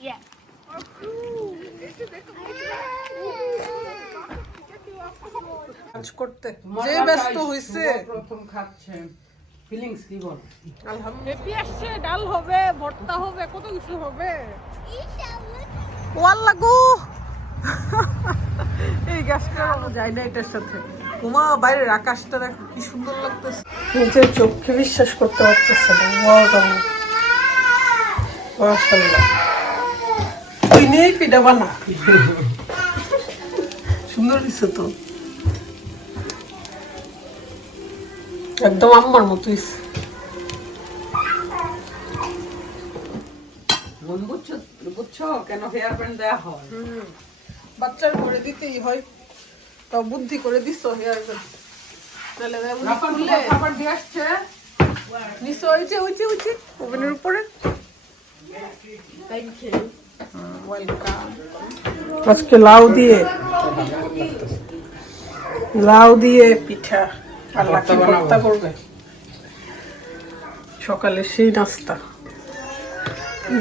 Yeah. কাজ করতে যে ব্যস্ত হইছে প্রথম খাচ্ছে ফিলিংস কি বল আলহামদুলিল্লাহ আসছে ডাল হবে ভর্তা হবে কত কিছু হবে ওয়াল্লা গো এই গাছটা যায় না এটার সাথে উমা বাইরের আকাশটা দেখো কি সুন্দর লাগতেছে নিজের চোখে বিশ্বাস করতে পারতেছে না মাশাআল্লাহ তুই নেই পিঠা বানা সুন্দর দিছে তো একদম আম্মার মতোই বুঝছো কেন হেয়ার ব্যান্ড দেওয়া হয় বাচ্চার করে দিতেই হয় তাও বুদ্ধি করে দিছ হেয়ার ব্যান্ড তাহলে খাবার দিয়ে আসছে নিচে ওইছে ওভেনের উপরে থ্যাংক ইউ ওয়েলকাম আজকে লাউ দিয়ে পিঠা আর লাকি ভর্তা করবে সকালে সেই নাস্তা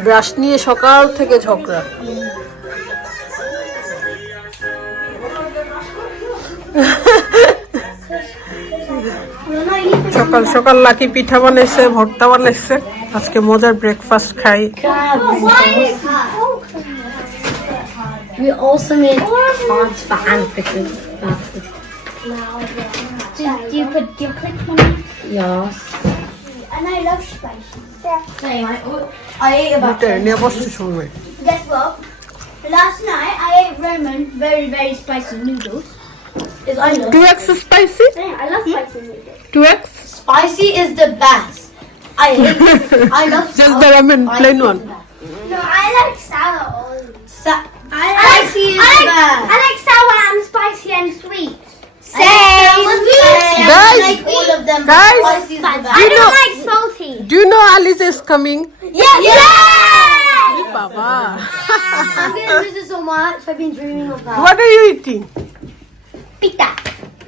ব্রাশ নিয়ে সকাল থেকে ঝগড়া সকাল সকাল লাকি পিঠা বানাইছে ভর্তা বানাইছে আজকে মজার ব্রেকফাস্ট খাই We also made cards for handpickers. Do you put click on it? Yes. And I love spicy. Same. I ate about নিয়ে বসছে শুনবে Guess what? Last night I ate Roman very spicy noodles. I love 2x spicy I love spicy noodles. 2x Spicy is the best. I love just the ramen plain one No, I like sour. Spicy is the best. I like sour and spicy and sweet. Same. Guys, I like all of them. guys, Spicy is the best. I don't like salty. do you know Alice is coming Yeah. Baba I'm gonna miss it so much. I've been dreaming of that. what are you eating Pita.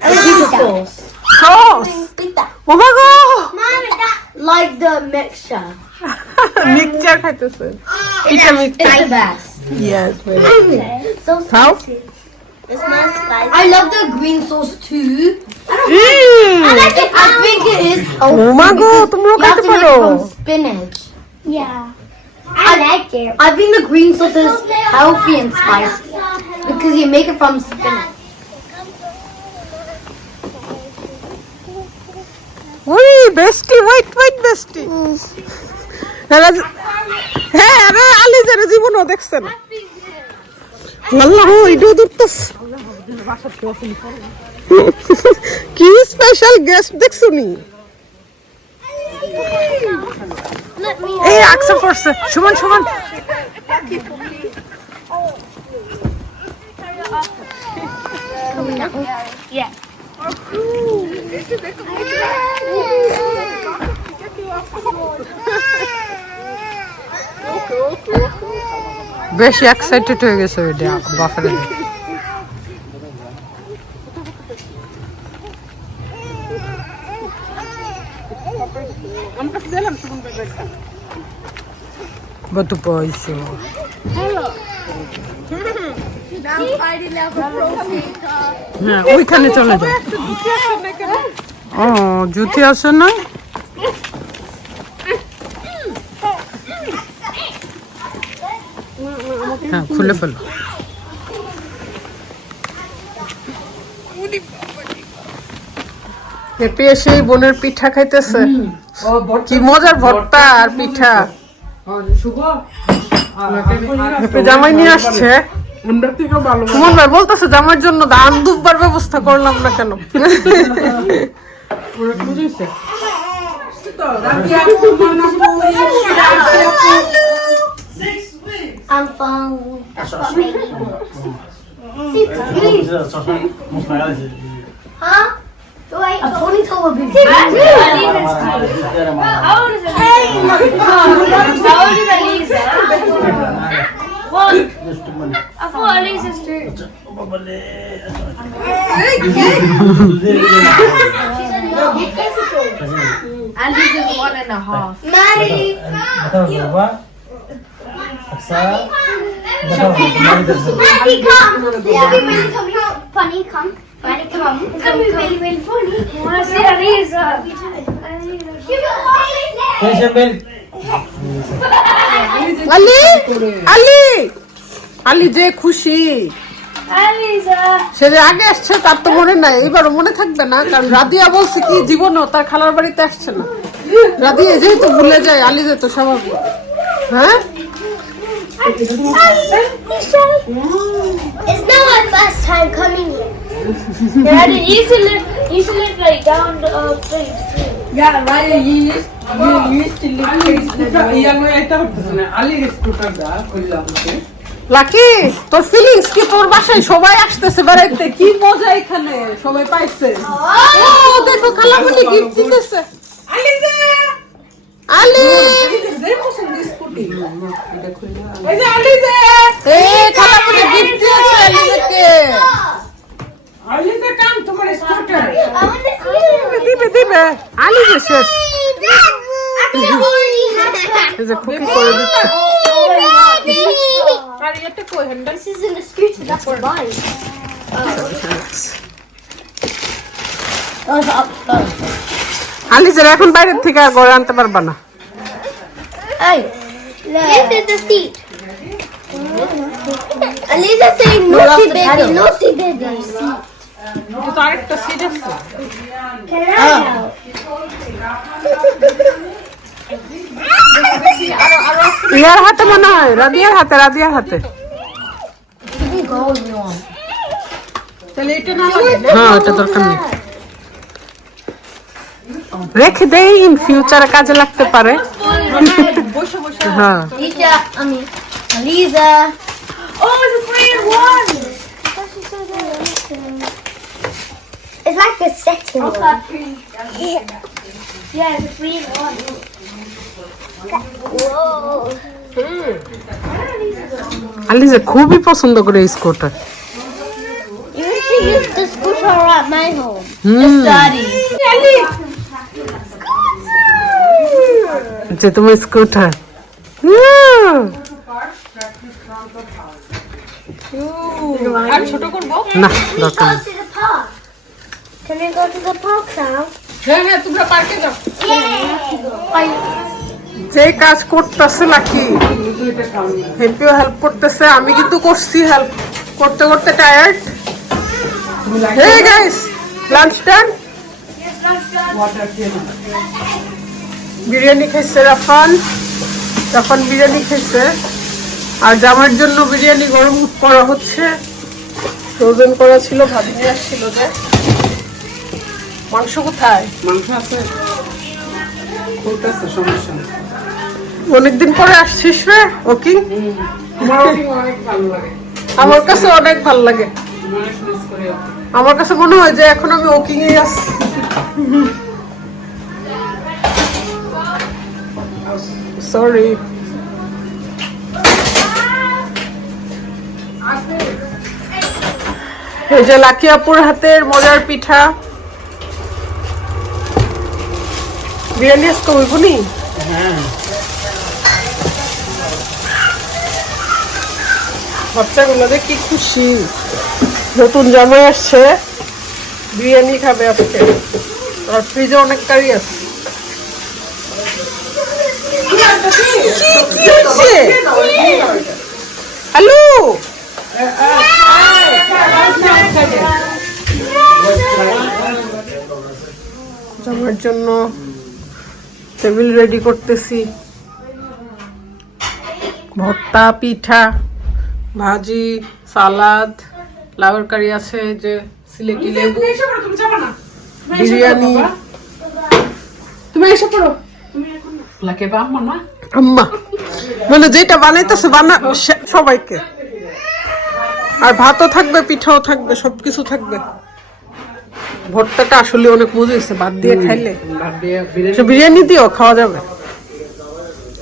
Pita sauce. sauce Pita. oh my god Mommy, that like the mixture. mixture খাইতেছে এটা mixture It's the best. yes very So how it smells spicy. I love the green sauce too. mm. I think it is healthy. oh my god তোমরা You have খাইতে to make it পারো from spinach. Yeah. I like it. I think the green sauce is healthy and spicy because you make it from spinach. ওই বেস্টি wait বেস্টি হ্যাঁ আরে আলিজের জীবনও দেখছেন আল্লাহ ইডো দুটস কি special guest দেখছুনি এই আকসা পড়ছে সুমন Yeah. বেশি এক্সাইটেড হয়ে গেছে এটা বাফের বত পয়সা হ্যাঁ ওইখানে চলে যাও ও জুতি আছে না হ্যাঁ খুলে ফেলো হেপি এসে বোনের পিঠা খাইতেছে কি মজার ভর্তা আর পিঠা হেপি জামাই নিয়ে আসছে সুমন ভাই বলতেছে জামাইয়ের জন্য দান দুবার ব্যবস্থা করলাম না কেন I'm from. Huh? A ponytail would be bad. How old is Elisa? What? I thought Elisa's 2. Elisa's 1.5. Maddie! Aksa. Dekho, तुम्हारी तरफ से. Daddy, come. Yeah, really come. You know, funny, come. Daddy, come. It's gonna be really, really funny. I want to see Aliza. Fashion belt. আলি আলি আলি যে খুশি Aliza. সে যে আগে আসছে তার তো মনে নাই, এবারও মনে থাকবে না, কারণ রাদিয়া বলছে কি জীবনও তার খালার বাড়িতে আসছে না। রাদিয়া যেহেতু ভুলে যায়, আলি যে তো স্বাভাবিক। হ্যাঁ It's not my first time coming here. Daddy, you should live like down the place. Yeah, right. You used to live here. ইয়ানো এটা হচ্ছে না আলির স্কুটার দা কইলাম তো লাকি, তোর ফিলিংস কি? তোর বাসায় সবাই আসতেছে বেড়াইতে, কি মজা এখানে, সবাই পাইছে। ও দেখো খালামণি গিফট দিতেছে। আলি যে আলি যে পছন্দ স্কুটি এটা খুলে এই যে আলি যে খালামণি গিফট দিয়েছে আলিকে। আলি যে কাম তোমার scooter I want to see দিবে দিবে, আলি যে শেষ। এই যে খুকি করে দিচ্ছে। আর এটা কই handle? This isn't a scooter, that's a bike. আলি যে এখন বাইরের থেকে আর ঘরে আনতে পারবা না। Hey, this is the seat. Aliza saying naughty baby, naughty baby. এটা তো আরেকটা সিট আছে। Can I help? ইয়ার হাতে মনে হয়, রাদিয়ার হাতে, রাদিয়ার হাতে। তাহলে এটা না লাগে? হ্যাঁ, এটা দরকার নেই, রেখে দেই, ইন ফিউচারে কাজে লাগতে পারে। হ্যাঁ Aliza. Oh, it's a 3-in-1. It's like the second one. Yeah, it's a 3-in-1. Whoa. আলি যে খুবই পছন্দ করে এই scooter. You need to use the scooter at my home. The study. যে তুমি স্কুটার আর ছোট করব না, দরকার Go to the park. Can we go to the park now? হ্যাঁ হ্যাঁ, তোমরা পার্কে যাও। Yeah. যে কাজ করতেছে নাকি হেল্পিও হেল্প করতেছে, আমি কিন্তু করছি হেল্প করতে করতে tired. Hey guys, lunch time. Biryani খাইছে রাফান, রাফান বিরিয়ানি খাইছে, আর জামার জন্য বিরিয়ানি গরম করা হচ্ছে। ফ্রোজেন করা ছিল, ভাবি নিয়ে আসছিল যে। মাংস কোথায়? মাংস আছে করতেছে সমস্যা নেই। অনেকদিন পরে আসছিস রে ওকিং। আমার অনেক ভালো লাগে, আমার কাছে অনেক ভালো লাগে। অনেক মিস করি ওকে। আমার কাছে মনে হয় যে এখন আমি ওকিং এ আছি। সরি। এই যে লাকি আপুর হাতের মজার পিঠা। বিরিয়ানি আজকে হইব নি? হ্যাঁ বাচ্চাগুলো কি খুশি, নতুন জামাই আসছে, বিরিয়ানি খাবে আজকে। আর ফ্রিজে অনেক কারি আছে। হ্যালো, জামার জন্য টেবিল রেডি করতেছি। ভর্তা, পিঠা, ভাজি, সালাদ, লাউয়ের কারি আছে, যে সিলেটি লেবু, বিরিয়ানি। তুমি এসে পড়ো। লাগে বাম্মা না আম্মা মানে যেটা বানাইতেছে সবাইকে, আর ভাতও থাকবে, পিঠাও থাকবে, সবকিছু থাকবে। ভর্তাটা আসলে অনেক মজা হয়েছে, ভাত দিয়ে খাইলে। বিরিয়ানি দিয়েও খাওয়া যাবে।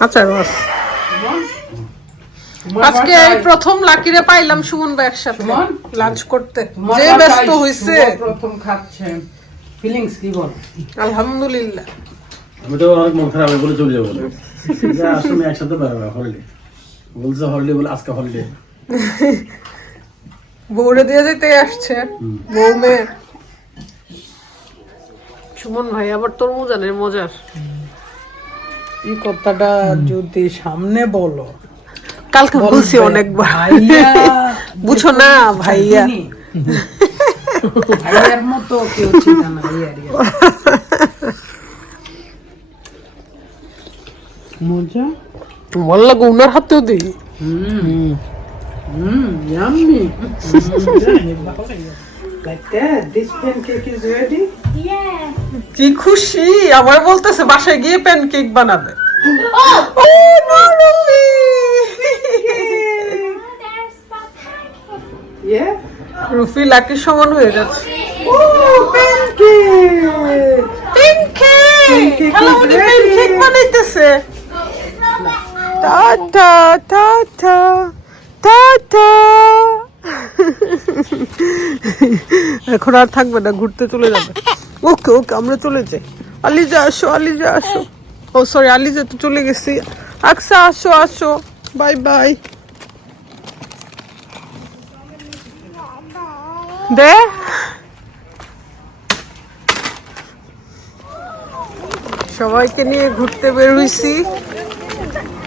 আচ্ছা বাস, আজকে এই প্রথম লাকিরে পাইলাম সুমন ভাই একসাথে লাঞ্চ করতে, যে ব্যস্ত হইছে। প্রথম খাচ্ছে, ফিলিংস কি বল? আলহামদুলিল্লাহ। আমি তো অনেক মন খারাপ বলে চলে যাবো, আসলে একসাথে বেরোবো হলে বলছে হলিডে বলে আজকে হলিডে। বউরে দিয়ে যেতে আসছে বউ মেয়ে। সুমন ভাই আবার তরমুজ আনে মজার। এই কথাটা যদি সামনে বলো, কালকে বলছি অনেকবার, ভাইয়া বুঝো না ভাইয়া। ভাইয়ার মতো কেউ ছিল না ভাইয়ার। মজা। ভালো লাগে উনার হাতেও দিই। Yummy. Like that, this pancake is ready. Yes. কি খুশি, আবার বলতেছে বাসায় গিয়ে প্যানকেক বানাবে। Oh! Oh no, Rufi! There's my pancake. Yeah. রুফি লাকির সমান হয়ে যাচ্ছে। Oh, pancake. প্যানকেক, Pancake খালা is উনি ready. প্যানকেক বানাইতেছে। Tata tata tata. এখন আর থাকবে না, ঘুরতে চলে যাবে। ওকে ওকে, আমরা চলে যাই। আলিজা আসো, আলিজা আসো। ও সরি, আলিজা তো চলে গেছি। আকসা আসো আসো, বাই বাই। দে সবাইকে নিয়ে ঘুরতে বের হইছি,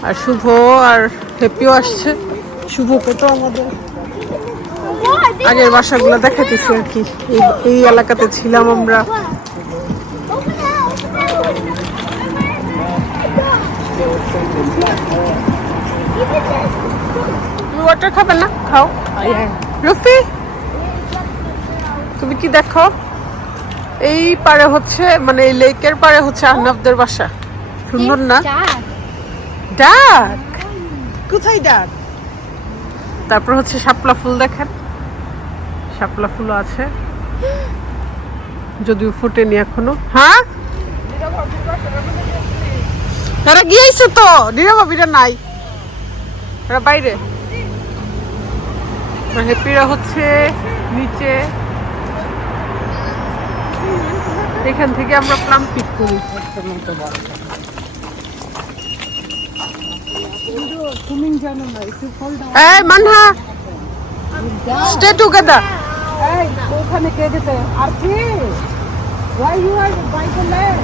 আর শুভ আর হ্যাপিও আসছে। শুভকে তো আমাদের আগের বাসাগুলো দেখাতেছি আর কি। এই এলাকাতে ছিলাম আমরা। তুমি ওয়াটার খাবে না? খাও। রফি তুমি কি দেখো? এই পারে হচ্ছে মানে এই লেকের পারে হচ্ছে আহনাফদের বাসা। সুন্দর না? ডাক কোথায় ডাক? তারপর হচ্ছে শাপলা ফুল দেখেন, শাপলা ফুলও আছে, যদিও ফুটেনি এখনো। হ্যাঁ তারা গিয়েছে তো, নীরা ভাবিরা নাই, তারা বাইরে। হ্যাপিরা হচ্ছে নিচে। এখান থেকে আমরা প্লাম পিক করি। এই মানহা, স্টে টুগেদার। ওখানে কে গেছে? আর কি? Why you are by the lake?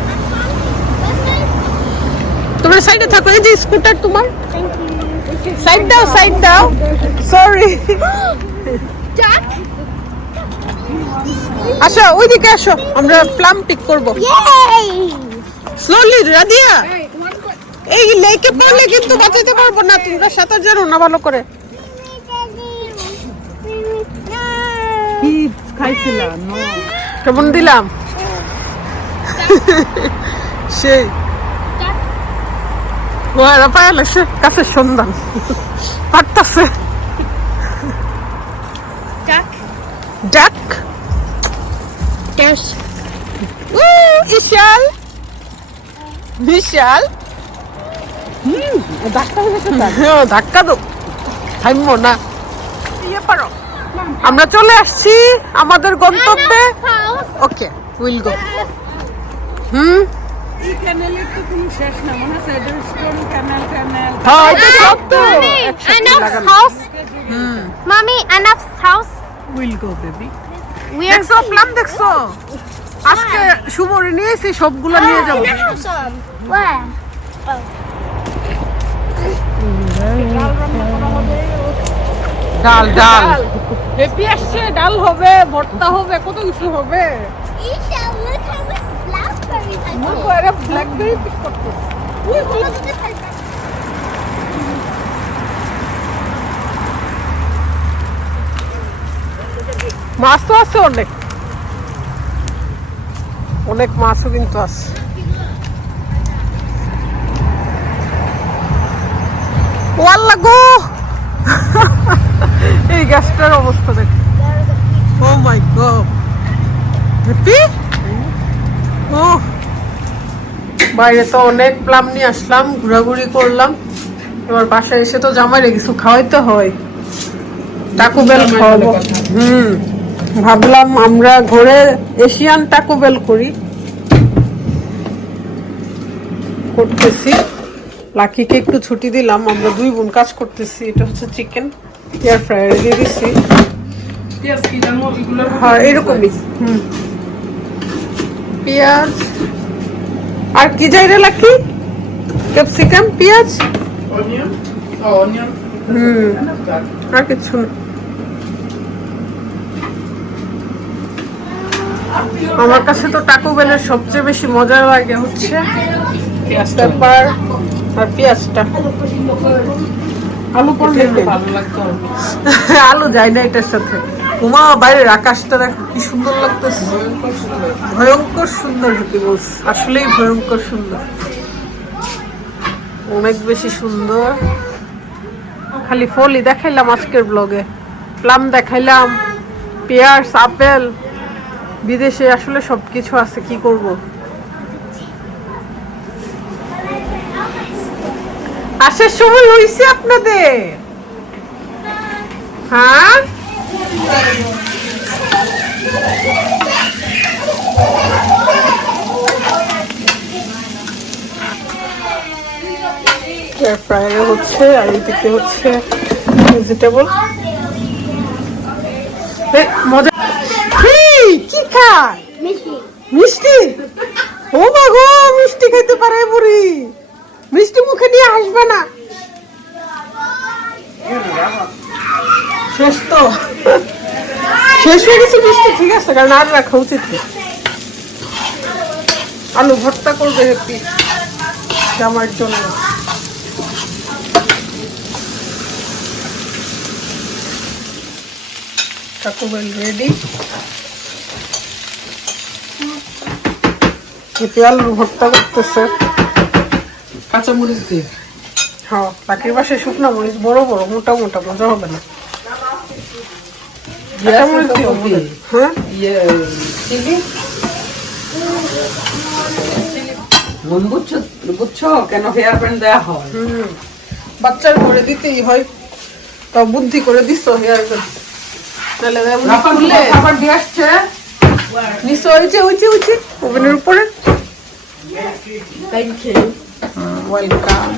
তোমরা সাইডে থাকো, এই যে স্কুটার তোমার। সাইড দাও, সাইড দাও। সরি। আসো ওইদিকে আসো, আমরা প্লাম পিক করবো। স্লোলি রাদিয়া, এই লেকে পড়লে কিন্তু বাঁচাতে পারবো না। তোমরা সাঁতার জানো না ভালো করে। কি খাইছিলা? নো। কেমন দিলাম? সেই ওরা পায়া লাগছে, কাছের সন্ধান পারতাছে। ডাক ইশাল, বিশাল। ধাক্কা দো, থামবো না। ইয়ে পারো। আমরা চলে আসছি আমাদের গন্তব্যে। ওকে, উইল গো। এই ক্যানেলের তো কোনো শেষ না, মনে আছে? স্টোন ক্যানেল ক্যানেল। হ্যাঁ এটা সব তো Anaf's house. Mommy, Anaf's house. Will go baby. We are দেখছো প্ল্যান দেখছো? আজকে শুভরে নিয়েছি, সবগুলো নিয়ে যাবো। Where? ডাল ডাল হেপি আসছে, ডাল হবে, ভর্তা হবে, কত কিছু হবে। Isha, look how much blackberries I মুখ আরে ব্ল্যাকবেরি পিক করতে। মাছ তো আছে অনেক, অনেক মাছও কিন্তু আছে। ওয়াল্লা গো, এই গাছটার অবস্থা দেখ। ও মাই গড, হ্যাপি। ও বাইরে তো অনেক প্লাম নিয়ে আসলাম, ঘোরাঘুরি করলাম। এবার বাসায় এসে তো জামাইরে কিছু খাওয়াইতে হয়, টাকো বেল খাওয়াবো। ভাবলাম আমরা ঘরে এশিয়ান টাকো বেল করতেছি। লাকিকে একটু ছুটি দিলাম, আমরা 2 বোন কাজ করতেছি। এটা হচ্ছে চিকেন, এয়ার ফ্রায়ারে দিয়ে দিচ্ছি। পেঁয়াজ কি জানো এগুলো? হ্যাঁ এরকমই। পেঁয়াজ আর কি যাই রে লাকি? ক্যাপসিকাম, পেঁয়াজ, অনিয়ন, অনিয়ন। আর কিছু না। আমার কাছে তো টাকো বেলের সবচেয়ে বেশি মজার লাগে হচ্ছে পেপার আর পেঁয়াজটা। আলু পড়লে ভালো লাগতো। আলু যায় না এটার সাথে। উমা বাইরের আকাশটা দেখো কি সুন্দর লাগতেছে, ভয়ঙ্কর সুন্দর। হতে বলছে আসলেই ভয়ঙ্কর সুন্দর, অনেক বেশি সুন্দর। খালি ফলই দেখাইলাম আজকের ব্লগে, প্লাম দেখাইলাম, পেয়ার, আপেল। বিদেশে আসলে সবকিছু আছে, কি করব। আসার সময় হয়েছে আপনাদের? হ্যাঁ ফ্রায়ারে হচ্ছে, আর এইদিকে হচ্ছে ভেজিটেবল। মজা কি খায়? মিষ্টি। ও মা গো, মিষ্টি খাইতে পারে বুড়ি? মিষ্টি মুখে নিয়ে আসবে না। শেষ তো, শেষ হয়ে গেছে মিষ্টি। ঠিক আছে, কারণ আর রাখা উচিত না। আলু ভর্তা করবে হ্যাপি আমার জন্য। Taco bell ready. হ্যাপি আলু ভর্তা করতেছে কাঁচা মরিচ দিয়ে। হ্যাঁ, বাকির পাশে শুকনো মরিচ বড় বড় মোটা মোটা, মজা হবে না। কাঁচা মরিচ দিও মনে। হ্যাঁ ইয়ে চিলি বুঝছো বুঝছো কেন হেয়ার ব্যান্ড দেওয়া হয়? বাচ্চার করে দিতেই হয়, তা বুদ্ধি করে দিচ্ছ হেয়ার ব্যান্ড। তাহলে রাফার খুললে খাবার দিয়ে আসছে। নিশ্চয় হয়েছে হয়েছে হয়েছে ওভেনের উপরে। Thank you. ওয়েলকাম।